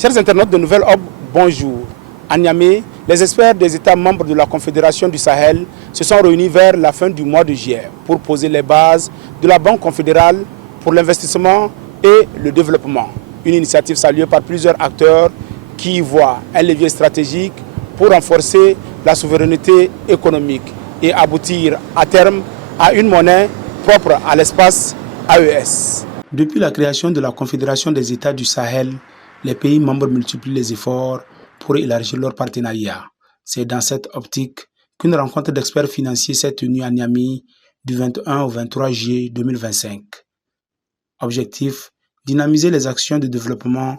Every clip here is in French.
Chers internautes de Nouvelle Aube, bonjour. À Niamey, les experts des États membres de la Confédération du Sahel se sont réunis vers la fin du mois de juillet pour poser les bases de la Banque confédérale pour l'investissement et le développement. Une initiative saluée par plusieurs acteurs qui y voient un levier stratégique pour renforcer la souveraineté économique et aboutir à terme à une monnaie propre à l'espace AES. Depuis la création de la Confédération des États du Sahel, les pays membres multiplient les efforts pour élargir leur partenariat. C'est dans cette optique qu'une rencontre d'experts financiers s'est tenue à Niamey du 21 au 23 juillet 2025. Objectif: dynamiser les actions de développement,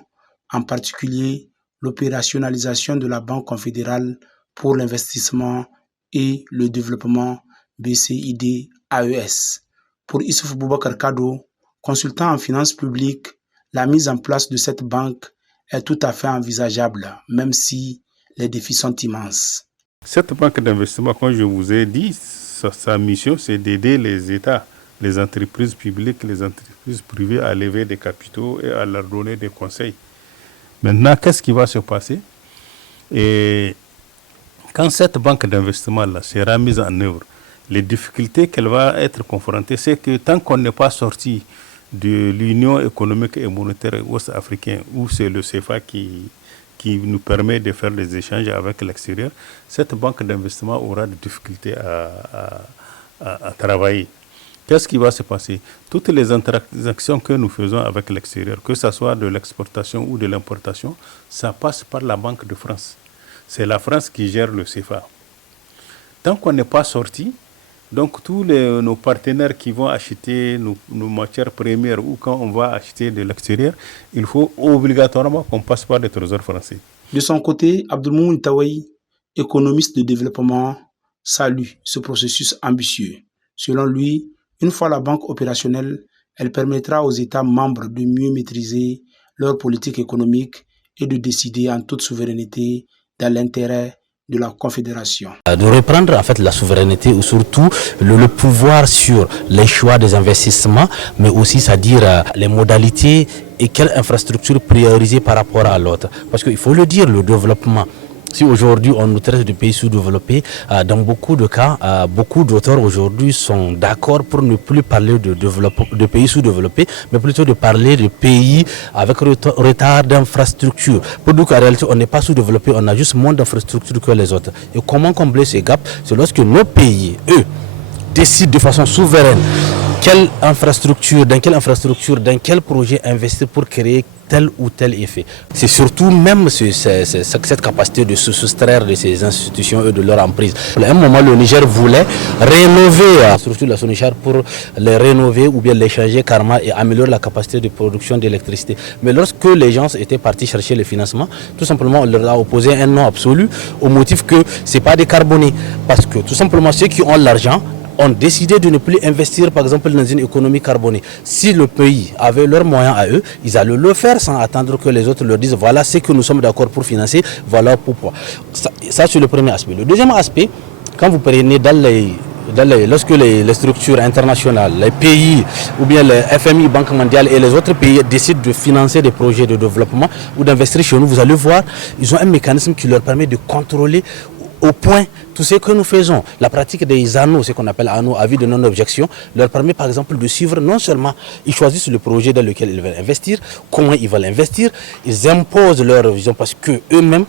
en particulier l'opérationnalisation de la Banque confédérale pour l'investissement et le développement BCID-AES. Pour Issouf Boubacar Kado, consultant en finances publiques, la mise en place de cette banque est tout à fait envisageable, même si les défis sont immenses. Cette banque d'investissement, comme je vous ai dit, sa mission, c'est d'aider les États, les entreprises publiques, les entreprises privées à lever des capitaux et à leur donner des conseils. Maintenant, qu'est-ce qui va se passer? Et quand cette banque d'investissement-là sera mise en œuvre, les difficultés qu'elle va être confrontée, c'est que tant qu'on n'est pas sorti de l'Union économique et monétaire ouest-africaine, où c'est le CFA qui nous permet de faire des échanges avec l'extérieur, cette banque d'investissement aura des difficultés à travailler. Qu'est-ce qui va se passer? Toutes les transactions que nous faisons avec l'extérieur, que ce soit de l'exportation ou de l'importation, ça passe par la Banque de France. C'est la France qui gère le CFA. Tant qu'on n'est pas sorti, donc tous nos partenaires qui vont acheter nos matières premières ou quand on va acheter de l'extérieur, il faut obligatoirement qu'on passe par les trésors français. De son côté, Abdelmoun Tawaï, économiste de développement, salue ce processus ambitieux. Selon lui, une fois la banque opérationnelle, elle permettra aux États membres de mieux maîtriser leur politique économique et de décider en toute souveraineté dans l'intérêt de la Confédération. De reprendre en fait la souveraineté ou surtout le pouvoir sur les choix des investissements, mais aussi c'est-à-dire les modalités et quelle infrastructure prioriser par rapport à l'autre. Parce qu'il faut le dire, le développement, si aujourd'hui on nous traite de pays sous-développés, dans beaucoup de cas, beaucoup d'auteurs aujourd'hui sont d'accord pour ne plus parler de pays sous-développés, mais plutôt de parler de pays avec retard d'infrastructure. Pour nous, en réalité, on n'est pas sous-développé, on a juste moins d'infrastructures que les autres. Et comment combler ces gaps? C'est lorsque nos pays, eux, décident de façon souveraine dans quelle quel projet investir pour créer tel ou tel effet. C'est surtout même cette capacité de se soustraire de ces institutions et de leur emprise. À un moment, le Niger voulait rénover la structure de la Sonichar pour les rénover ou bien les changer carrément et améliorer la capacité de production d'électricité. Mais lorsque les gens étaient partis chercher le financement, tout simplement on leur a opposé un non absolu au motif que ce n'est pas décarboné. Parce que tout simplement ceux qui ont l'argent ont décidé de ne plus investir par exemple dans une économie carbonée. Si le pays avait leurs moyens à eux, ils allaient le faire sans attendre que les autres leur disent voilà ce que nous sommes d'accord pour financer, voilà pourquoi. Ça c'est le premier aspect. Le deuxième aspect, quand vous prenez lorsque les structures internationales, les pays ou bien le FMI, Banque mondiale et les autres pays décident de financer des projets de développement ou d'investir chez nous, vous allez voir, ils ont un mécanisme qui leur permet de contrôler au point tout ce que nous faisons. La pratique des anneaux, ce qu'on appelle anneaux, avis de non-objection, leur permet par exemple de suivre non seulement, ils choisissent le projet dans lequel ils veulent investir, comment ils veulent investir, ils imposent leur vision parce que eux-mêmes,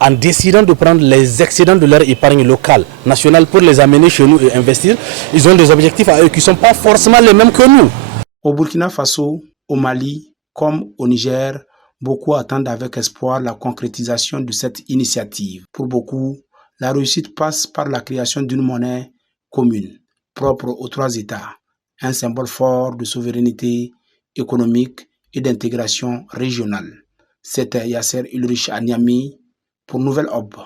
en décidant de prendre les excédents de leur épargne locale, nationale, pour les amener chez nous et investir, ils ont des objectifs à eux qui ne sont pas forcément les mêmes que nous. Au Burkina Faso, au Mali, comme au Niger, beaucoup attendent avec espoir la concrétisation de cette initiative. Pour beaucoup, la réussite passe par la création d'une monnaie commune, propre aux trois États, un symbole fort de souveraineté économique et d'intégration régionale. C'était Yasser Ulrich à Niamey pour Nouvelle Aube.